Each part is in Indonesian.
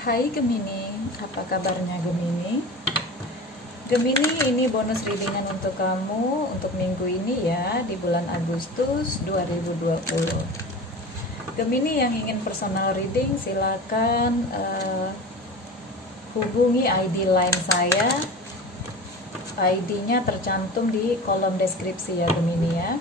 Hai Gemini, apa kabarnya Gemini? Gemini, ini bonus readingan untuk kamu untuk minggu ini ya, di bulan Agustus 2020. Gemini yang ingin personal reading silakan hubungi ID line saya. ID-nya tercantum di kolom deskripsi ya Gemini ya.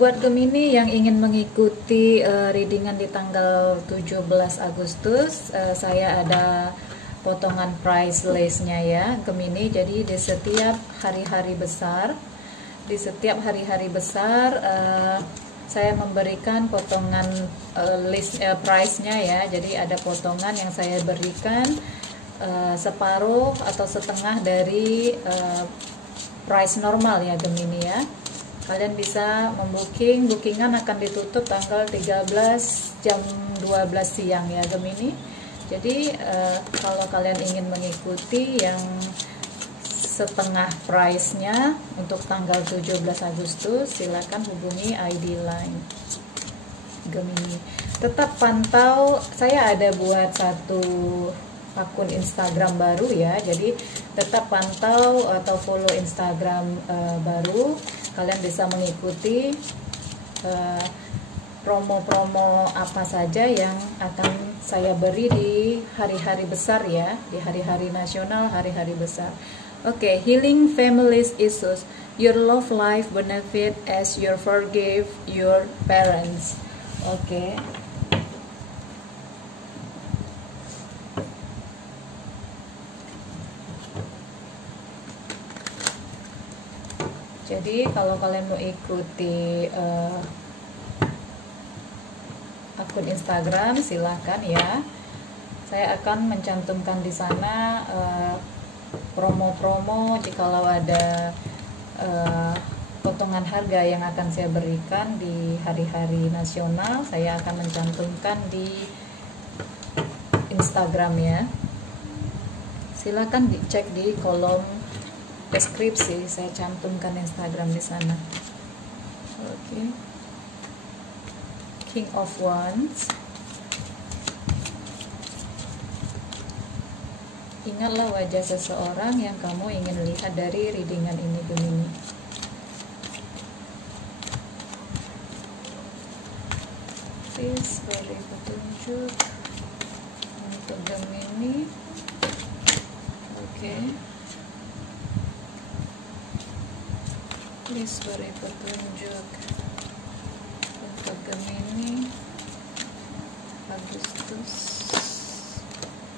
Buat Gemini yang ingin mengikuti readingan di tanggal 17 Agustus, saya ada potongan price list-nya ya Gemini. Jadi di setiap hari-hari besar, saya memberikan potongan list price-nya ya. Jadi ada potongan yang saya berikan separuh atau setengah dari price normal ya Gemini ya. Kalian bisa bookingan akan ditutup tanggal 13 jam 12 siang ya Gemini. Jadi kalau kalian ingin mengikuti yang setengah price-nya untuk tanggal 17 Agustus, silakan hubungi ID line Gemini. Tetap pantau, saya ada buat satu akun Instagram baru ya, jadi tetap pantau atau follow Instagram baru. Kalian bisa mengikuti promo-promo apa saja yang akan saya beri di hari-hari besar ya, di hari-hari nasional, hari-hari besar. Oke, healing families issues, your love life benefit as you forgive your parents. Oke. Jadi kalau kalian mau ikuti akun Instagram silahkan ya. Saya akan mencantumkan di sana promo-promo jikalau ada potongan harga yang akan saya berikan di hari-hari nasional. Saya akan mencantumkan di Instagram ya. Silakan dicek di kolom deskripsi, saya cantumkan Instagram di sana. Oke. King of Wands. Ingatlah wajah seseorang yang kamu ingin lihat dari readingan ini Gemini. Please beri petunjuk untuk Gemini. Oke. Please beri petunjuk untuk Gemini Agustus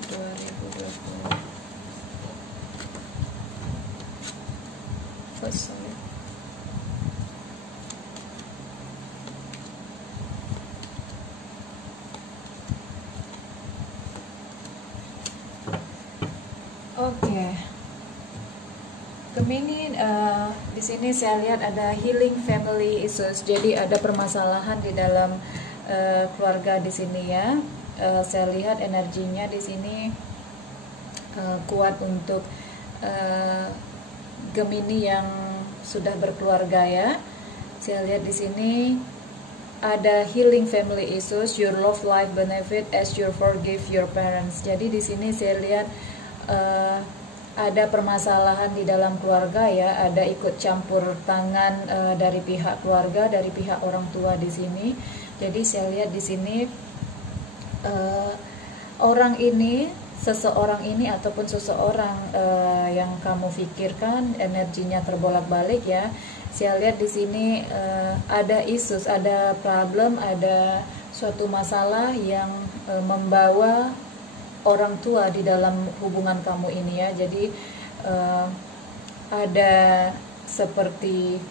2020. Sorry. Oke. Gemini, di sini saya lihat ada healing family issues. Jadi ada permasalahan di dalam keluarga di sini ya. Saya lihat energinya di sini kuat untuk Gemini yang sudah berkeluarga ya. Saya lihat di sini ada healing family issues, your love life benefit as you forgive your parents. Jadi di sini saya lihat ada permasalahan di dalam keluarga ya, ada ikut campur tangan dari pihak keluarga, dari pihak orang tua di sini. Jadi saya lihat di sini seseorang ini ataupun seseorang yang kamu pikirkan energinya terbolak-balik ya. Saya lihat di sini ada issues, ada problem, ada suatu masalah yang membawa orang tua di dalam hubungan kamu ini ya. Jadi ada seperti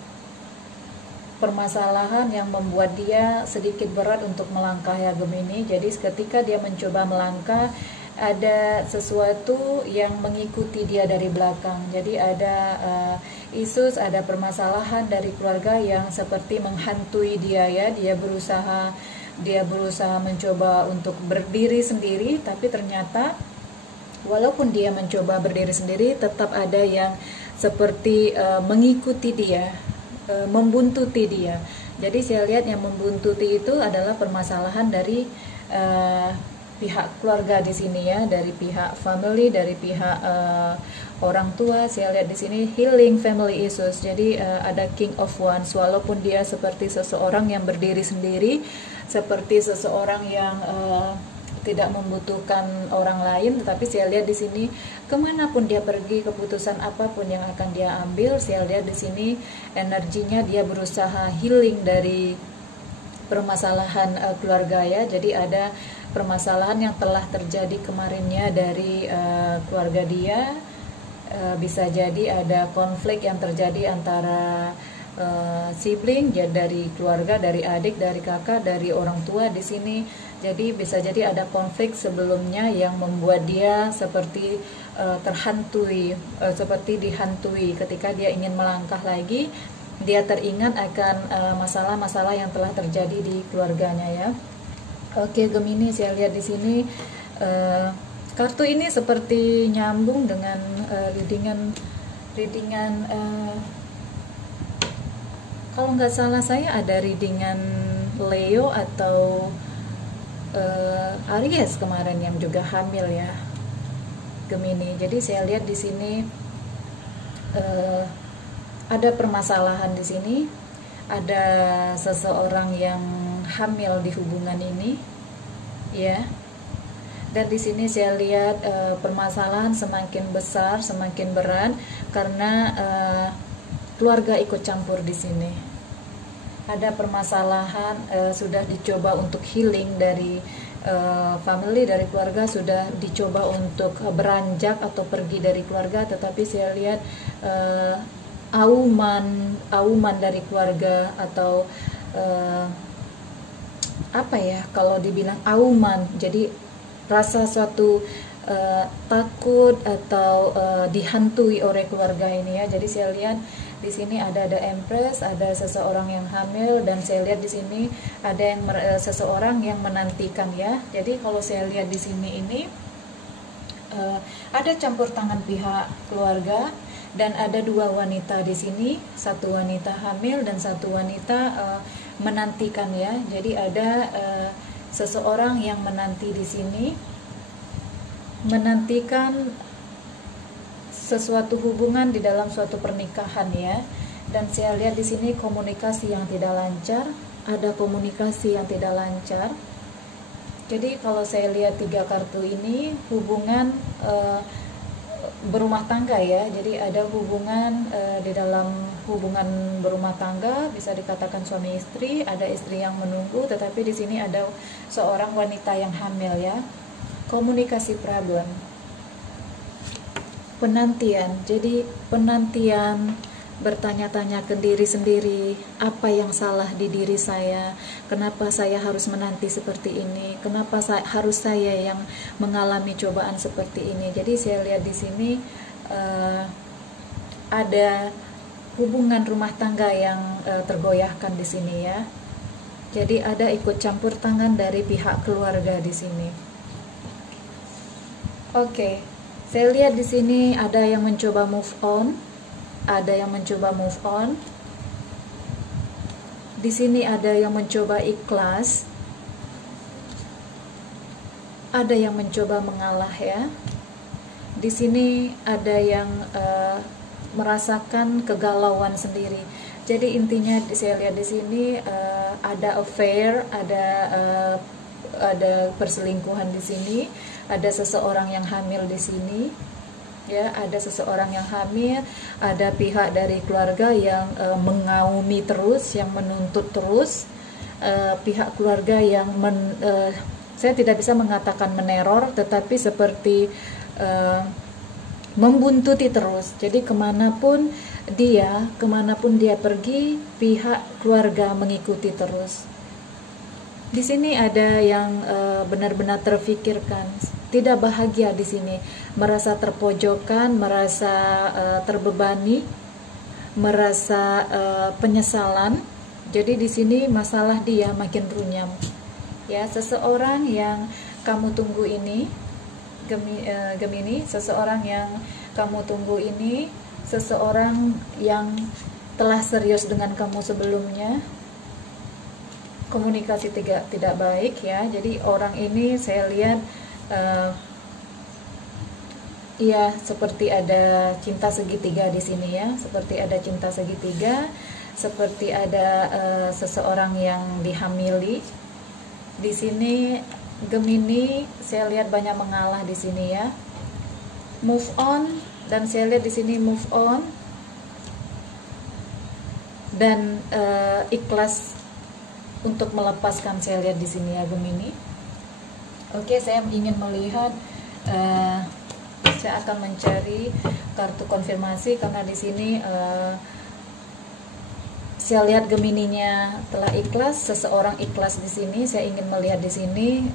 permasalahan yang membuat dia sedikit berat untuk melangkah ya Gemini. Jadi ketika dia mencoba melangkah, ada sesuatu yang mengikuti dia dari belakang. Jadi ada isu, ada permasalahan dari keluarga yang seperti menghantui dia ya. Dia berusaha mencoba untuk berdiri sendiri, tapi ternyata walaupun dia mencoba berdiri sendiri, tetap ada yang seperti mengikuti dia, membuntuti dia. Jadi saya lihat yang membuntuti itu adalah permasalahan dari pihak keluarga di sini ya, dari pihak family, dari pihak orang tua. Saya lihat di sini healing family issues. Jadi ada King of Wands, walaupun dia seperti seseorang yang berdiri sendiri, seperti seseorang yang tidak membutuhkan orang lain, tetapi saya lihat di sini kemanapun dia pergi, keputusan apapun yang akan dia ambil, saya lihat di sini energinya dia berusaha healing dari permasalahan keluarga ya. Jadi ada permasalahan yang telah terjadi kemarinnya dari keluarga dia, bisa jadi ada konflik yang terjadi antara sibling ya, dari keluarga, dari adik, dari kakak, dari orang tua di sini. Jadi bisa jadi ada konflik sebelumnya yang membuat dia seperti terhantui, seperti dihantui. Ketika dia ingin melangkah lagi, dia teringat akan masalah-masalah yang telah terjadi di keluarganya ya. Oke, Gemini, saya lihat di sini kartu ini seperti nyambung dengan readingan kalau nggak salah saya ada readingan Leo atau Aries kemarin yang juga hamil ya, Gemini. Jadi saya lihat di sini ada permasalahan di sini, ada seseorang yang hamil di hubungan ini, ya. Dan di sini saya lihat permasalahan semakin besar, semakin berat karena keluarga ikut campur di sini. Ada permasalahan sudah dicoba untuk healing dari family, dari keluarga, sudah dicoba untuk beranjak atau pergi dari keluarga, tetapi saya lihat auman dari keluarga atau apa ya kalau dibilang auman, jadi rasa suatu takut atau dihantui oleh keluarga ini ya. Jadi saya lihat di sini ada Empress, ada seseorang yang hamil, dan saya lihat di sini ada yang seseorang yang menantikan ya. Jadi kalau saya lihat di sini ini ada campur tangan pihak keluarga, dan ada dua wanita di sini, satu wanita hamil dan satu wanita menantikan ya. Jadi ada seseorang yang menanti di sini, menantikan sesuatu hubungan di dalam suatu pernikahan ya. Dan saya lihat di sini komunikasi yang tidak lancar, ada komunikasi yang tidak lancar. Jadi kalau saya lihat tiga kartu ini hubungan berumah tangga ya. Jadi ada hubungan di dalam hubungan berumah tangga, bisa dikatakan suami istri, ada istri yang menunggu, tetapi di sini ada seorang wanita yang hamil ya. Komunikasi problem, penantian. Jadi penantian, bertanya-tanya ke diri sendiri, apa yang salah di diri saya, kenapa saya harus menanti seperti ini, kenapa harus saya yang mengalami cobaan seperti ini. Jadi saya lihat di sini ada hubungan rumah tangga yang tergoyahkan di sini ya. Jadi ada ikut campur tangan dari pihak keluarga di sini. Oke, saya lihat di sini ada yang mencoba move on, ada yang mencoba move on. Di sini ada yang mencoba ikhlas, ada yang mencoba mengalah ya. Di sini ada yang merasakan kegalauan sendiri. Jadi intinya saya lihat di sini ada affair, ada perselingkuhan di sini, ada seseorang yang hamil di sini. Ya, ada seseorang yang hamil, ada pihak dari keluarga yang mengaumi terus, yang menuntut terus, pihak keluarga yang saya tidak bisa mengatakan meneror, tetapi seperti membuntuti terus. Jadi kemanapun dia pergi, pihak keluarga mengikuti terus. Di sini ada yang benar-benar terfikirkan, tidak bahagia di sini, merasa terpojokkan, merasa terbebani, merasa penyesalan. Jadi di sini masalah dia makin runyam. Ya, seseorang yang kamu tunggu ini, Gemini, seseorang yang kamu tunggu ini, seseorang yang telah serius dengan kamu sebelumnya. Komunikasi tidak baik ya. Jadi orang ini saya lihat Iya, seperti ada cinta segitiga di sini ya, seperti ada cinta segitiga, seperti ada seseorang yang dihamili. Di sini Gemini, saya lihat banyak mengalah di sini ya. Move on, dan saya lihat di sini move on dan ikhlas untuk melepaskan, saya lihat di sini ya Gemini. Oke, saya ingin melihat. Saya akan mencari kartu konfirmasi karena di sini saya lihat Gemininya telah ikhlas, seseorang ikhlas di sini. Saya ingin melihat di sini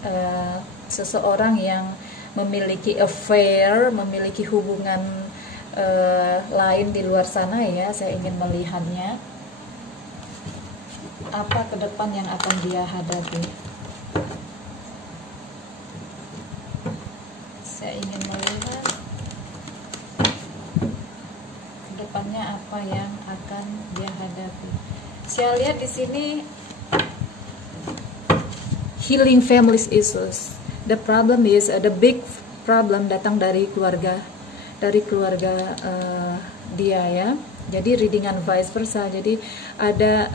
seseorang yang memiliki affair, memiliki hubungan lain di luar sana ya. Saya ingin melihatnya. Apa ke depan yang akan dia hadapi? Saya ingin melihat depannya apa yang akan dia hadapi. Saya lihat di sini healing family issues. The problem is the big problem datang dari keluarga, dia ya. Jadi readingan vice versa. Jadi ada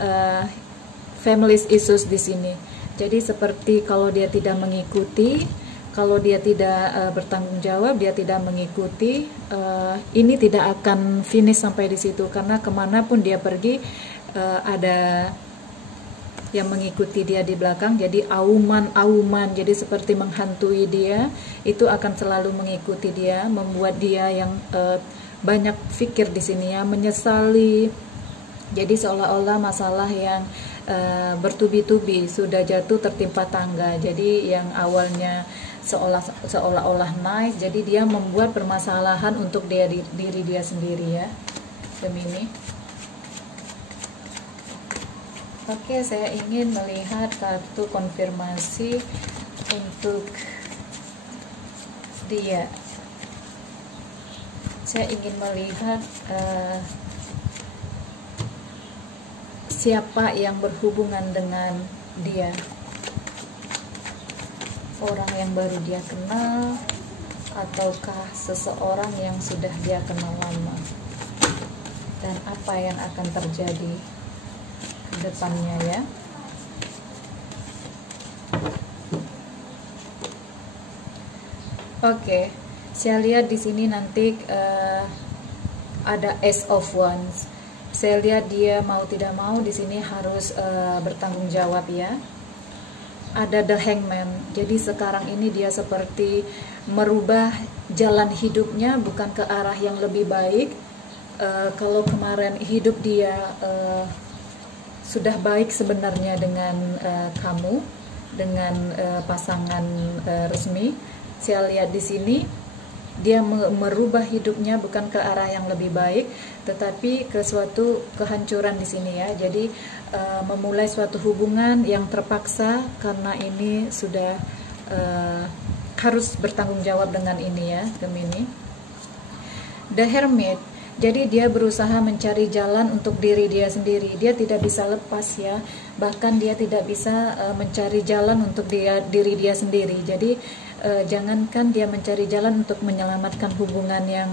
family issues di sini. Jadi seperti kalau dia tidak mengikuti, kalau dia tidak bertanggung jawab, dia tidak mengikuti, ini tidak akan finish sampai di situ, karena kemanapun dia pergi ada yang mengikuti dia di belakang. Jadi auman, jadi seperti menghantui dia, itu akan selalu mengikuti dia, membuat dia yang banyak pikir di sini ya, menyesali. Jadi seolah-olah masalah yang bertubi-tubi sudah jatuh tertimpa tangga. Jadi yang awalnya seolah-olah naik, jadi dia membuat permasalahan untuk diri dia sendiri ya, Gemini. Oke, saya ingin melihat kartu konfirmasi untuk dia. Saya ingin melihat siapa yang berhubungan dengan dia. Orang yang baru dia kenal, ataukah seseorang yang sudah dia kenal lama, dan apa yang akan terjadi ke depannya ya. Oke, saya lihat di sini nanti ada Ace of Wands. Saya lihat dia mau tidak mau di sini harus bertanggung jawab ya. Ada The Hangman. Jadi sekarang ini dia seperti merubah jalan hidupnya bukan ke arah yang lebih baik. Kalau kemarin hidup dia sudah baik sebenarnya dengan kamu, dengan pasangan resmi. Saya lihat di sini dia merubah hidupnya bukan ke arah yang lebih baik, tetapi ke suatu kehancuran di sini ya. Jadi memulai suatu hubungan yang terpaksa karena ini sudah harus bertanggung jawab dengan ini ya, Gemini. The Hermit. Jadi dia berusaha mencari jalan untuk diri dia sendiri. Dia tidak bisa lepas ya. Bahkan dia tidak bisa mencari jalan untuk diri dia sendiri. Jadi jangankan dia mencari jalan untuk menyelamatkan hubungan yang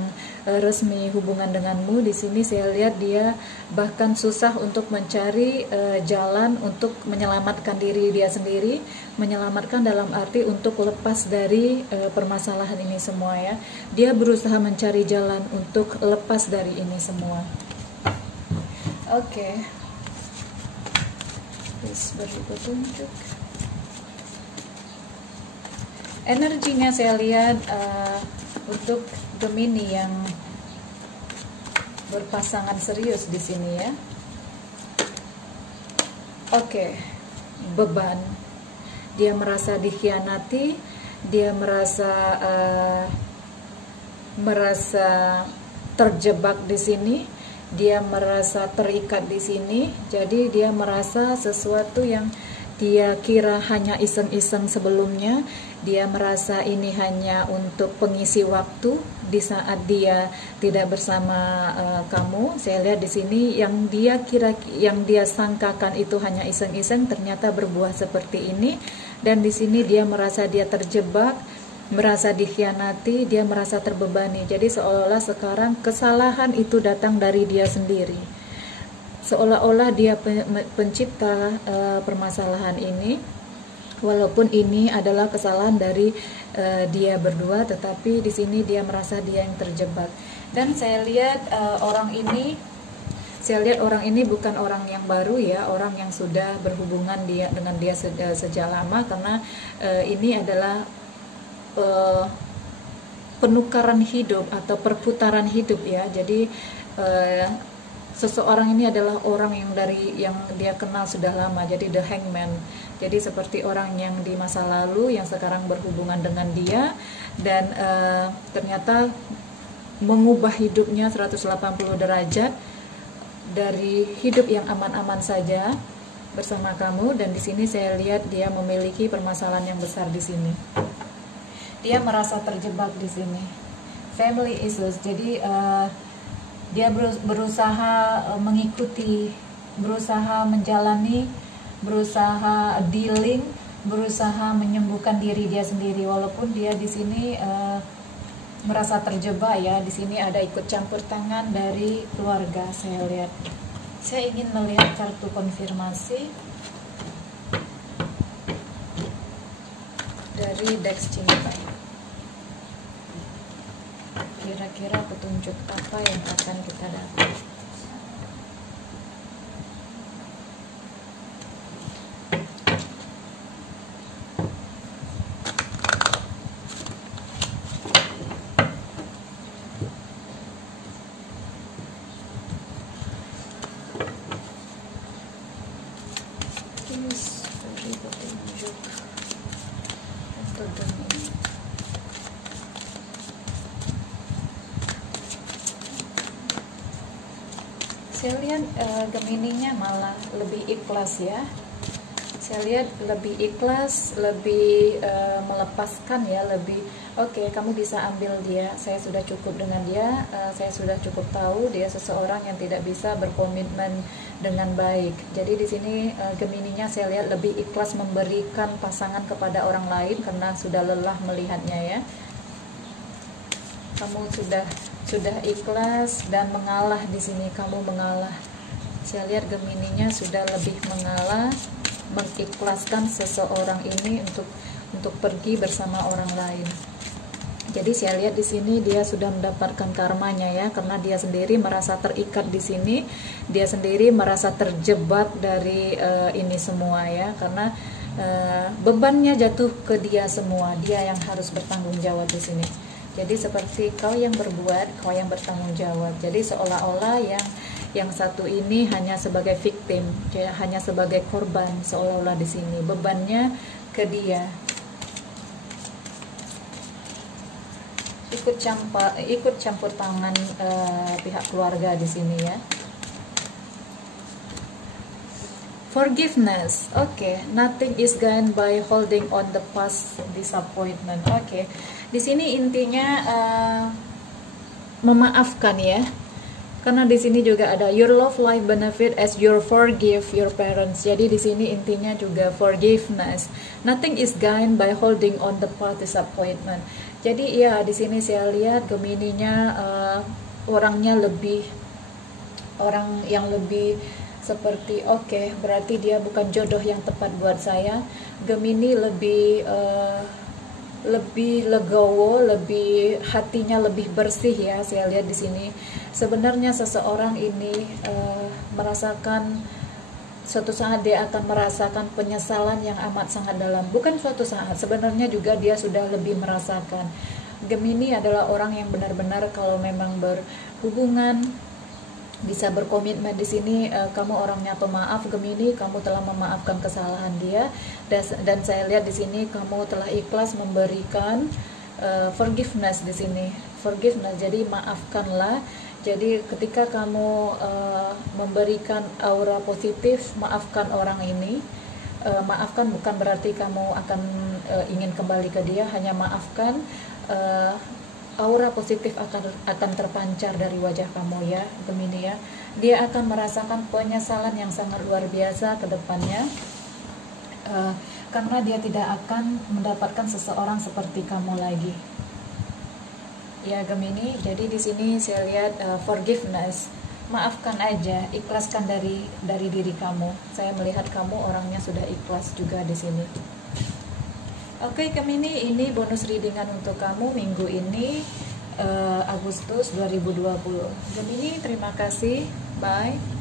resmi, hubungan denganmu. Di sini saya lihat dia bahkan susah untuk mencari jalan untuk menyelamatkan diri dia sendiri. Menyelamatkan dalam arti untuk lepas dari permasalahan ini semua ya. Dia berusaha mencari jalan untuk lepas dari ini semua. Oke. Please beri petunjuk. Energinya saya lihat untuk Gemini yang berpasangan serius di sini ya. Oke, beban. Dia merasa dikhianati, dia merasa terjebak di sini, dia merasa terikat di sini. Jadi dia merasa sesuatu yang dia kira hanya iseng-iseng sebelumnya, dia merasa ini hanya untuk pengisi waktu di saat dia tidak bersama kamu. Saya lihat di sini yang dia sangkakan itu hanya iseng-iseng ternyata berbuah seperti ini. Dan di sini dia merasa dia terjebak, merasa dikhianati, dia merasa terbebani. Jadi seolah-olah sekarang kesalahan itu datang dari dia sendiri. Seolah-olah dia pencipta permasalahan ini, walaupun ini adalah kesalahan dari dia berdua, tetapi di sini dia merasa dia yang terjebak. Dan saya lihat orang ini bukan orang yang baru ya, orang yang sudah berhubungan dengan dia sejak lama, karena ini adalah penukaran hidup atau perputaran hidup ya. Jadi seseorang ini adalah orang yang dia kenal sudah lama, jadi the hangman. Jadi seperti orang yang di masa lalu yang sekarang berhubungan dengan dia, dan ternyata mengubah hidupnya 180 derajat dari hidup yang aman-aman saja bersama kamu. Dan di sini saya lihat dia memiliki permasalahan yang besar di sini. Dia merasa terjebak di sini, family issues. Jadi dia berusaha mengikuti, berusaha menjalani, berusaha dealing, berusaha menyembuhkan diri dia sendiri, walaupun dia di sini merasa terjebak ya. Di sini ada ikut campur tangan dari keluarga. Saya lihat, saya ingin melihat kartu konfirmasi dari Dex Cinta. Kira-kira petunjuk apa yang akan kita dapat? Please beri petunjuk untuk ini. Saya lihat Gemininya malah lebih ikhlas ya. Saya lihat lebih ikhlas, lebih melepaskan ya, lebih oke, kamu bisa ambil dia. Saya sudah cukup dengan dia. Saya sudah cukup tahu dia seseorang yang tidak bisa berkomitmen dengan baik. Jadi di sini Gemininya saya lihat lebih ikhlas memberikan pasangan kepada orang lain karena sudah lelah melihatnya ya. Kamu sudah ikhlas dan mengalah di sini. Kamu mengalah. Saya lihat Gemininya sudah lebih mengalah, mengikhlaskan seseorang ini untuk pergi bersama orang lain. Jadi saya lihat di sini dia sudah mendapatkan karmanya ya, karena dia sendiri merasa terikat di sini, dia sendiri merasa terjebak dari ini semua ya, karena bebannya jatuh ke dia semua, dia yang harus bertanggung jawab di sini. Jadi seperti kau yang berbuat, kau yang bertanggung jawab. Jadi seolah-olah yang satu ini hanya sebagai victim, hanya sebagai korban, seolah-olah di sini bebannya ke dia. Ikut campur tangan pihak keluarga di sini ya. Forgiveness, okay. Nothing is gained by holding on the past disappointment. Okay, di sini intinya memaafkan ya. Karena di sini juga ada your love life benefit as you forgive your parents. Jadi di sini intinya juga forgiveness. Nothing is gained by holding on the past disappointment. Jadi ya di sini saya lihat Gemininya orang yang lebih seperti oke, berarti dia bukan jodoh yang tepat buat saya. Gemini lebih legowo, lebih hatinya lebih bersih ya. Saya lihat di sini sebenarnya seseorang ini merasakan suatu saat dia akan merasakan penyesalan yang amat sangat dalam. Bukan suatu saat, sebenarnya juga dia sudah lebih merasakan. Gemini adalah orang yang benar-benar kalau memang berhubungan bisa berkomitmen di sini. Kamu orangnya pemaaf Gemini, kamu telah memaafkan kesalahan dia, dan saya lihat di sini kamu telah ikhlas memberikan forgiveness di sini. Forgiveness, jadi maafkanlah. Jadi ketika kamu memberikan aura positif, maafkan orang ini. Maafkan bukan berarti kamu akan ingin kembali ke dia, hanya maafkan. Aura positif akan terpancar dari wajah kamu ya Gemini ya. Dia akan merasakan penyesalan yang sangat luar biasa ke depannya. karena dia tidak akan mendapatkan seseorang seperti kamu lagi. Ya Gemini, jadi di sini saya lihat forgiveness, maafkan aja, ikhlaskan dari diri kamu. Saya melihat kamu orangnya sudah ikhlas juga di sini. Oke Gemini, ini bonus readingan untuk kamu minggu ini, Agustus 2020. Gemini, terima kasih, bye.